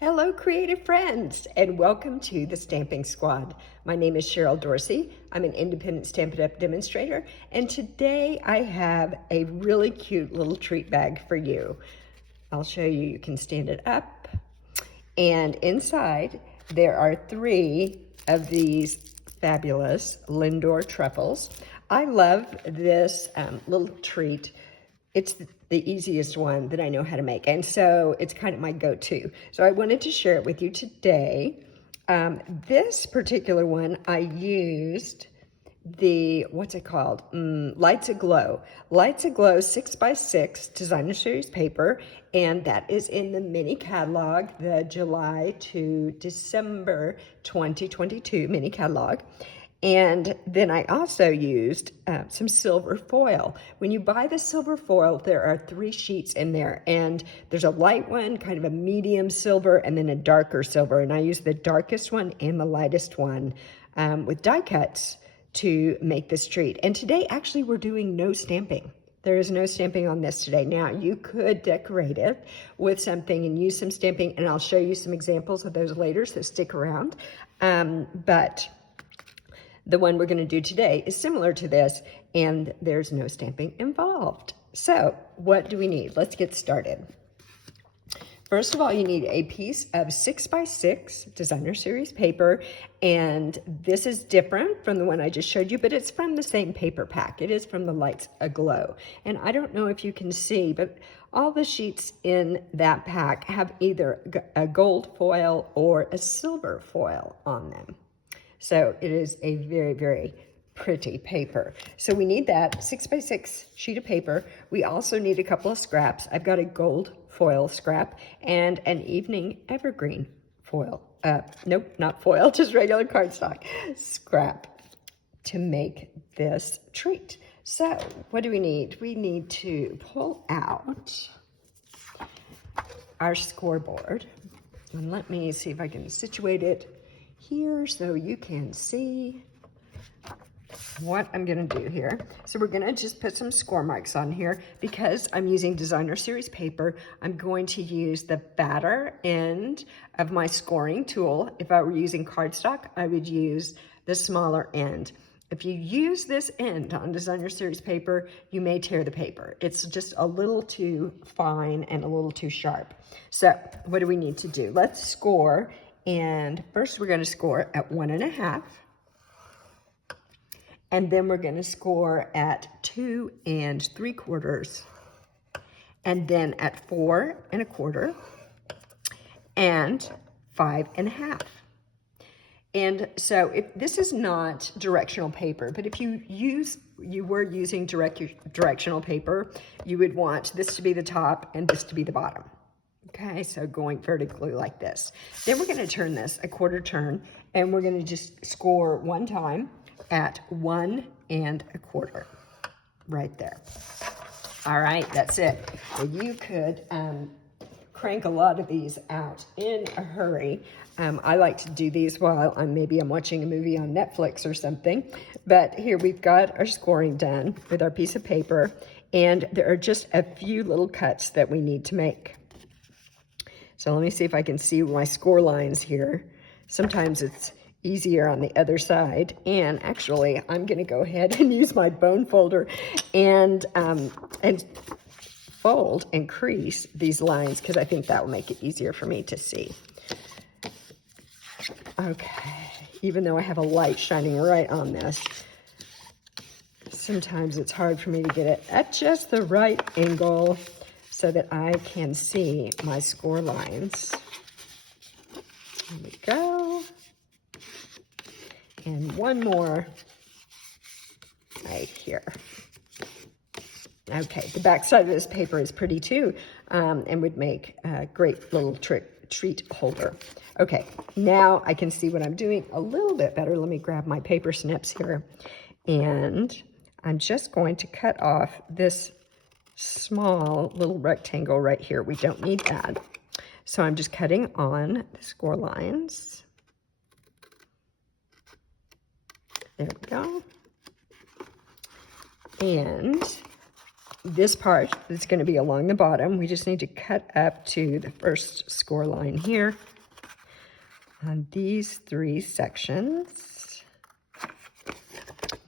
Hello, creative friends, and welcome to the Stamping Squad. My name is Cheryl Dorsey. I'm an independent Stampin' Up! Demonstrator, and today I have a really cute little treat bag for you. I'll show you. You can stand it up, and inside there are 3 of these fabulous Lindor truffles. I love this little treat. It's the easiest one that I know how to make, and so it's kind of my go-to. So I wanted to share it with you today. This particular one, I used the, what's it called? Lights Aglow. Lights Aglow 6x6 designer series paper, and that is in the mini catalog, the July to December 2022 mini catalog. And then I also used some silver foil. When you buy the silver foil, there are 3 sheets in there, and there's a light one, kind of a medium silver, and then a darker silver. And I used the darkest one and the lightest one with die cuts to make this treat. And today, actually, we're doing no stamping. There is no stamping on this today. Now, you could decorate it with something and use some stamping, and I'll show you some examples of those later, so stick around. But the one we're going to do today is similar to this, and there's no stamping involved. So what do we need? Let's get started. First of all, you need a piece of 6x6 designer series paper, and this is different from the one I just showed you, but it's from the same paper pack. It is from the Lights Aglow. And I don't know if you can see, but all the sheets in that pack have either a gold foil or a silver foil on them. So it is a very, very pretty paper. So we need that 6x6 sheet of paper. We also need a couple of scraps. I've got a gold foil scrap and an evening evergreen foil. Nope, not foil, just regular cardstock scrap to make this treat. So what do we need? We need to pull out our scoreboard. And let me see if I can situate it here so you can see what I'm gonna do here. So we're gonna just put some score marks on here. Because I'm using designer series paper, I'm going to use the fatter end of my scoring tool. If I were using cardstock, I would use the smaller end. If you use this end on designer series paper, you may tear the paper. It's just a little too fine and a little too sharp. So what do we need to do? Let's score. And first we're going to score at 1.5, and then we're going to score at 2 3/4, and then at 4 1/4, and 5.5. And so if this is not directional paper, but if you were using directional paper, you would want this to be the top and this to be the bottom. Okay, so going vertically like this. Then we're going to turn this a 1/4 turn, and we're going to just score one time at 1 1/4 right there. All right, that's it. Well, you could crank a lot of these out in a hurry. I like to do these while I'm watching a movie on Netflix or something. But here we've got our scoring done with our piece of paper, and there are just a few little cuts that we need to make. So let me see if I can see my score lines here. Sometimes it's easier on the other side. And actually, I'm going to go ahead and use my bone folder and fold and crease these lines, because I think that will make it easier for me to see. Okay, even though I have a light shining right on this, sometimes it's hard for me to get it at just the right angle so that I can see my score lines. There we go. And one more right here. Okay, the back side of this paper is pretty too, and would make a great little treat holder. Okay, now I can see what I'm doing a little bit better. Let me grab my paper snips here, and I'm just going to cut off this small little rectangle right here. We don't need that. So I'm just cutting on the score lines. There we go. And this part that's going to be along the bottom, we just need to cut up to the first score line here on these 3 sections.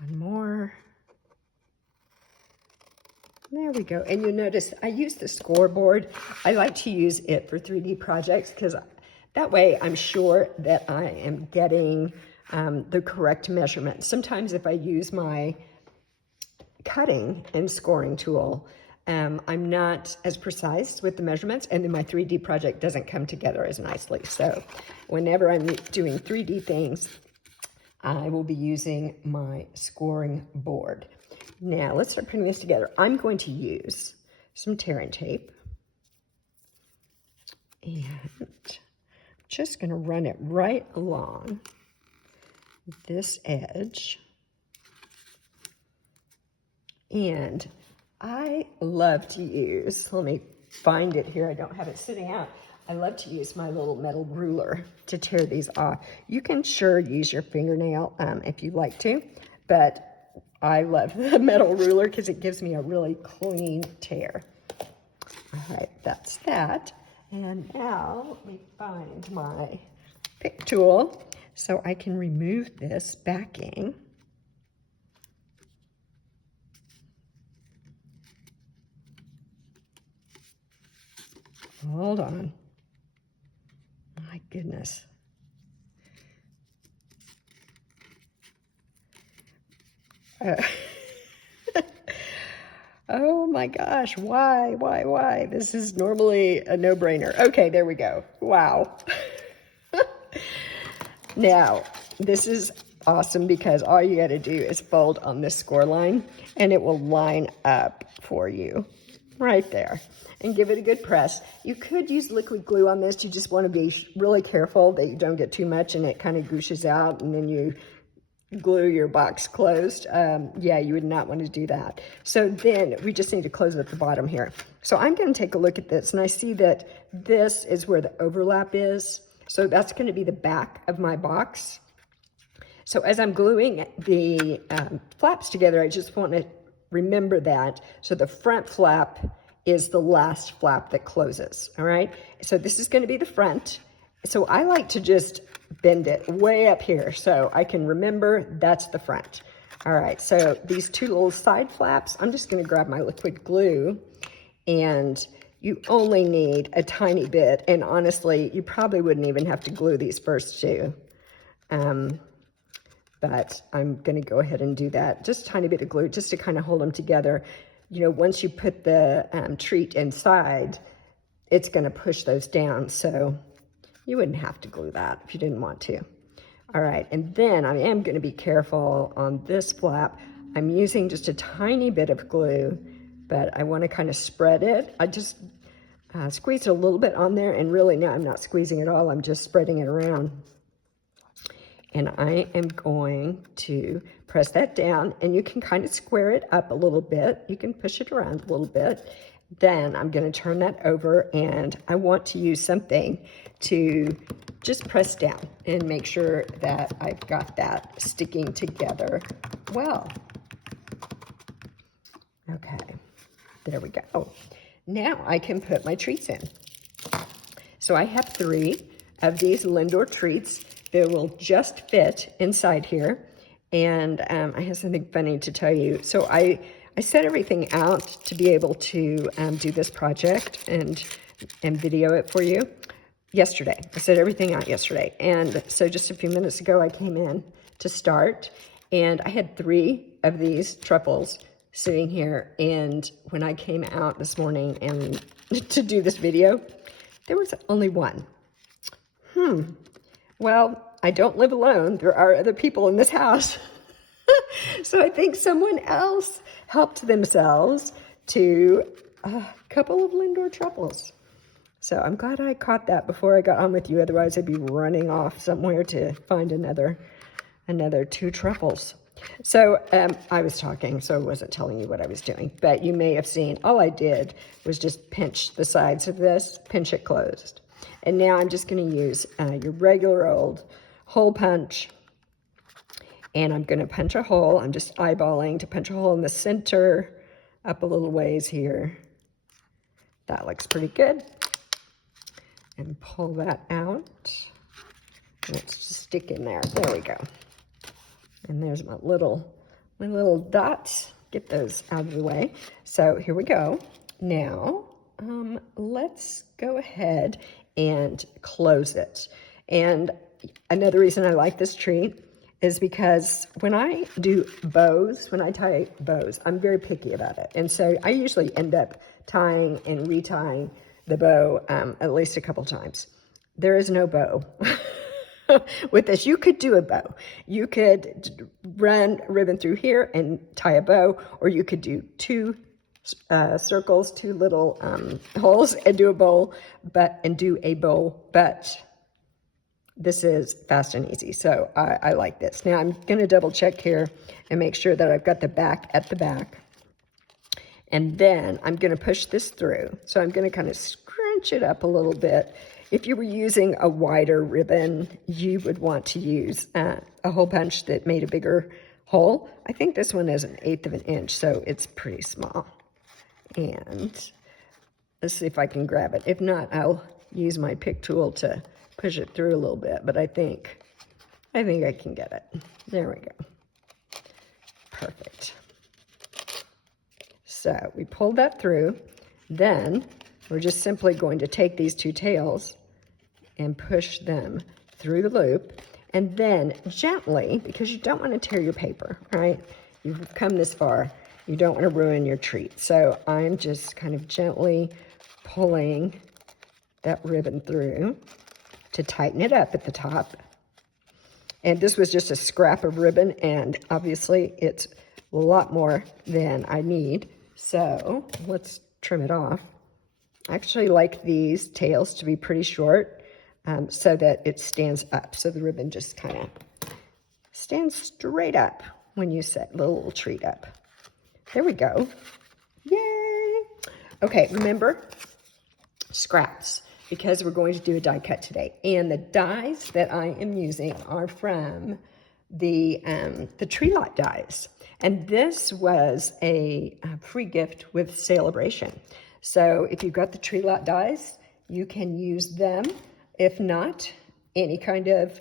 One more. There we go. And you'll notice I use the scoreboard. I like to use it for 3D projects because that way I'm sure that I am getting the correct measurement. Sometimes if I use my cutting and scoring tool, I'm not as precise with the measurements, and then my 3D project doesn't come together as nicely. So whenever I'm doing 3D things, I will be using my scoring board. Now let's start putting this together. I'm going to use some tearing tape, and I'm just going to run it right along this edge. And I love to use, let me find it here, I don't have it sitting out. I love to use my little metal ruler to tear these off. You can sure use your fingernail if you'd like to, but I love the metal ruler because it gives me a really clean tear. All right, that's that. And now let me find my pick tool so I can remove this backing. Hold on. My goodness. Oh my gosh, why? This is normally a no-brainer. Okay, there we go. Wow. Now, this is awesome because all you got to do is fold on this score line and it will line up for you right there. And give it a good press. You could use liquid glue on this. You just want to be really careful that you don't get too much and it kind of gooshes out and then you glue your box closed. Yeah, you would not want to do that. So then we just need to close it at the bottom here. So I'm going to take a look at this, and I see that this is where the overlap is. So that's going to be the back of my box. So as I'm gluing the flaps together, I just want to remember that. So the front flap is the last flap that closes, all right? So this is going to be the front. So I like to just bend it way up here so I can remember that's the front. All right, so these 2 little side flaps, I'm just going to grab my liquid glue, and you only need a tiny bit, and honestly, you probably wouldn't even have to glue these first 2. But I'm going to go ahead and do that. Just a tiny bit of glue just to kind of hold them together. You know, once you put the treat inside, it's going to push those down. So you wouldn't have to glue that if you didn't want to. All right, and then I am going to be careful on this flap. I'm using just a tiny bit of glue, but I want to kind of spread it. I just squeeze a little bit on there, and really now I'm not squeezing at all. I'm just spreading it around. And I am going to press that down, and you can kind of square it up a little bit. You can push it around a little bit. Then I'm going to turn that over, and I want to use something to just press down and make sure that I've got that sticking together well. Okay, there we go. Now I can put my treats in. So I have 3 of these Lindor treats that will just fit inside here. And I have something funny to tell you. So I set everything out to be able to do this project and video it for you yesterday. I set everything out yesterday. And so just a few minutes ago, I came in to start, and I had 3 of these truffles sitting here. And when I came out this morning and to do this video, there was only 1. Well, I don't live alone. There are other people in this house. So I think someone else helped themselves to a couple of Lindor truffles. So I'm glad I caught that before I got on with you. Otherwise, I'd be running off somewhere to find another 2 truffles. So I was talking, so I wasn't telling you what I was doing. But you may have seen, all I did was just pinch the sides of this, pinch it closed. And now I'm just going to use your regular old hole punch. And I'm going to punch a hole. I'm just eyeballing to punch a hole in the center up a little ways here. That looks pretty good. And pull that out. And it's just stick in there. There we go. And there's my little dots. Get those out of the way. So here we go. Now, let's go ahead and close it. And another reason I like this tree is because when I do bows, when I tie bows, I'm very picky about it. And so I usually end up tying and retying the bow at least a couple times. There is no bow. With this, you could do a bow. You could run a ribbon through here and tie a bow, or you could do two circles, two little holes, and do a bow. But this is fast and easy, so I like this. Now I'm going to double check here and make sure that I've got the back at the back. And then I'm going to push this through. So I'm going to kind of scrunch it up a little bit. If you were using a wider ribbon, you would want to use a hole punch that made a bigger hole. I think this one is 1/8 of an inch, so it's pretty small. And let's see if I can grab it. If not, I'll use my pick tool to push it through a little bit, but I think I can get it. There we go. Perfect. So we pulled that through. Then we're just simply going to take these two tails and push them through the loop. And then gently, because you don't want to tear your paper, right? You've come this far. You don't want to ruin your treat. So I'm just kind of gently pulling that ribbon through to tighten it up at the top. And this was just a scrap of ribbon, and obviously it's a lot more than I need. So let's trim it off. I actually like these tails to be pretty short so that it stands up. So the ribbon just kind of stands straight up when you set the little treat up. There we go. Yay! Okay, remember, scraps, because we're going to do a die cut today. And the dies that I am using are from the Tree Lot dies. And this was a free gift with Celebration. So if you've got the Tree Lot dies, you can use them. If not, any kind of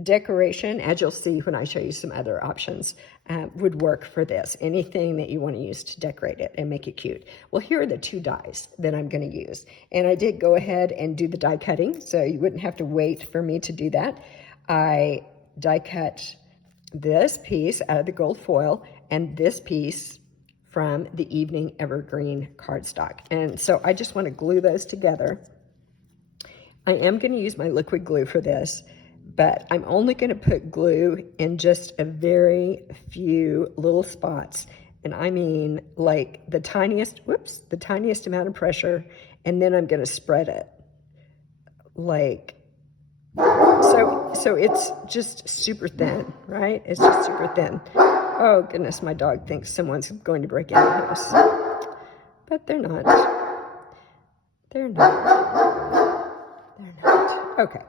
decoration, as you'll see when I show you some other options, would work for this. Anything that you want to use to decorate it and make it cute. Well, here are the two dies that I'm going to use. And I did go ahead and do the die cutting, so you wouldn't have to wait for me to do that. I die cut this piece out of the gold foil and this piece from the Evening Evergreen cardstock. And so I just want to glue those together. I am going to use my liquid glue for this, but I'm only going to put glue in just a very few little spots. And I mean like the tiniest amount of pressure, and then I'm going to spread it like so it's just super thin, right? It's just super thin. Oh goodness, my dog thinks someone's going to break in the house. But they're not. They're not. They're not. Okay.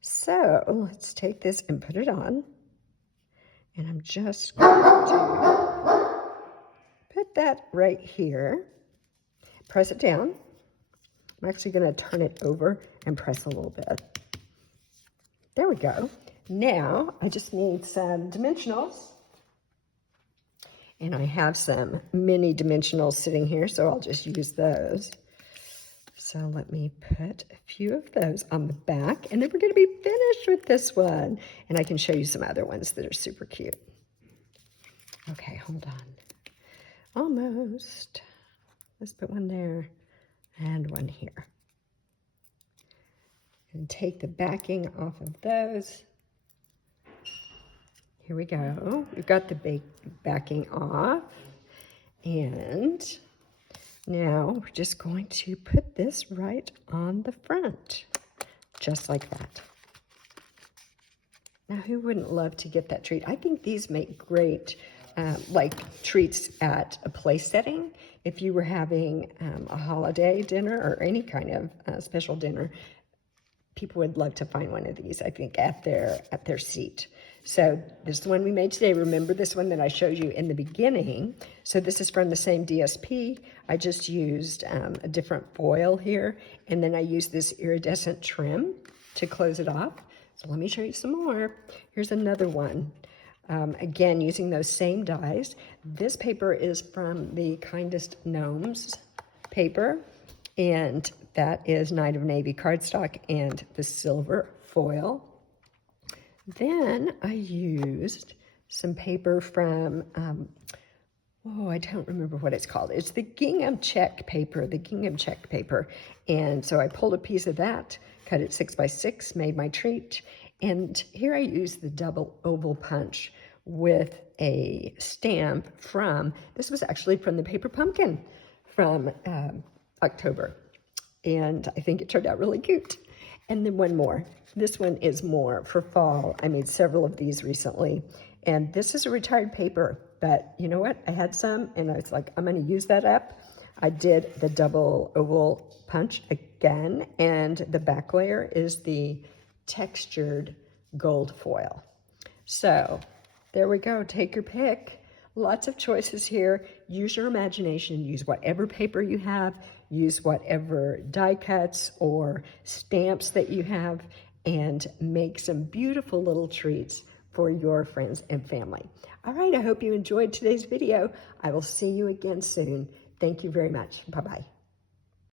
So let's take this and put it on. And I'm just going to put that right here. Press it down. I'm actually going to turn it over and press a little bit. There we go. Now I just need some dimensionals. And I have some mini dimensionals sitting here, so I'll just use those. So let me put a few of those on the back, and then we're going to be finished with this one. And I can show you some other ones that are super cute. Okay, hold on. Almost. Let's put one there and one here. And take the backing off of those. Here we go. We've got the backing off. And now we're just going to put this right on the front, just like that. Now, who wouldn't love to get that treat? I think these make great like treats at a place setting. If you were having a holiday dinner or any kind of special dinner, people would love to find one of these, I think, at their seat. So this is the one we made today. Remember this one that I showed you in the beginning. So this is from the same DSP. I just used a different foil here, and then I used this iridescent trim to close it off. So let me show you some more. Here's another one. Again, using those same dies. This paper is from the Kindest Gnomes paper, and that is Night of Navy cardstock and the silver foil. Then I used some paper from, I don't remember what it's called. It's the Gingham check paper, And so I pulled a piece of that, cut it 6 by 6, made my treat. And here I used the double oval punch with a stamp this was actually from the Paper Pumpkin from October. And I think it turned out really cute. And then one more. This one is more for fall. I made several of these recently. And this is a retired paper, but you know what? I had some and I was like, I'm gonna use that up. I did the double oval punch again, and the back layer is the textured gold foil. So there we go, take your pick. Lots of choices here. Use your imagination, use whatever paper you have, use whatever die cuts or stamps that you have, and make some beautiful little treats for your friends and family. All right, I hope you enjoyed today's video. I will see you again soon. Thank you very much. Bye-bye.